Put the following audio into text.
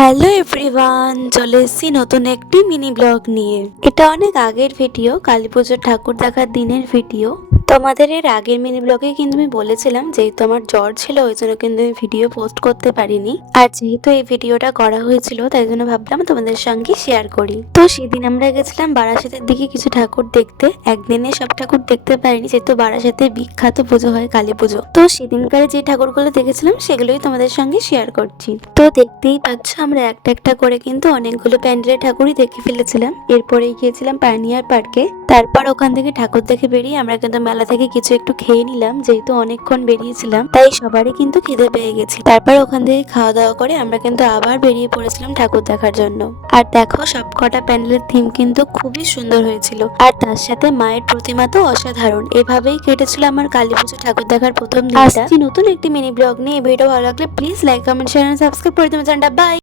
Hello everyone, চলে এসেছি নতুন একটি মিনি ব্লগ নিয়ে। এটা অনেক আগের ভিডিও, কালী পুজোর ঠাকুর দেখার দিনের ভিডিও। তোমাদের এর আগের মিনি ব্লগে কিন্তু আমি বলেছিলাম যেহেতু আমার জ্বর ছিল ওই জন্য কিন্তু আমি ভিডিও পোস্ট করতে পারিনি। আর যেহেতু এই ভিডিওটা করা হয়েছিল তাই জন্য ভাবলাম তোমাদের সঙ্গে শেয়ার করি। তো সেদিন আমরা গেছিলাম বারাসাতের দিকে কিছু ঠাকুর দেখতে। একদিনে সব ঠাকুর দেখতে পারিনি যেহেতু বারাসাতে বিখ্যাত পুজো হয় কালী পুজো। তো সেদিনকার যে ঠাকুরগুলো দেখেছিলাম সেগুলোই তোমাদের সঙ্গে শেয়ার করছি। তো দেখতেই পাচ্ছ আমরা একটা একটা করে কিন্তু অনেকগুলো প্যান্ডেলের ঠাকুরই দেখে ফেলেছিলাম। এরপরে গিয়েছিলাম পানিয়ার পার্কে। তারপর ওখান থেকে ঠাকুর দেখে বেরিয়ে আমরা কিন্তু মেলা থেকে কিছু একটু খেয়ে নিলাম, যেহেতু অনেকক্ষণ বেরিয়েছিলাম তাই সবারই কিন্তু খিদে পেয়ে গেছে। তারপর ওখান থেকে খাওয়া দাওয়া করে আমরা কিন্তু আবার বেরিয়ে পড়েছিলাম ঠাকুর দেখার জন্য। আর দেখো সবকটা প্যান্ডেলের থিম কিন্তু খুবই সুন্দর হয়েছিল, আর তার সাথে মায়ের প্রতিমা তো অসাধারণ। এভাবেই কেটেছিল আমার কালী পুজো ঠাকুর দেখার প্রথম দিনটা। নতুন একটি মিনি ব্লগ নিয়ে। ভিডিও ভালো লাগলে please like, comment, share, subscribe করে দেবেন। বাই।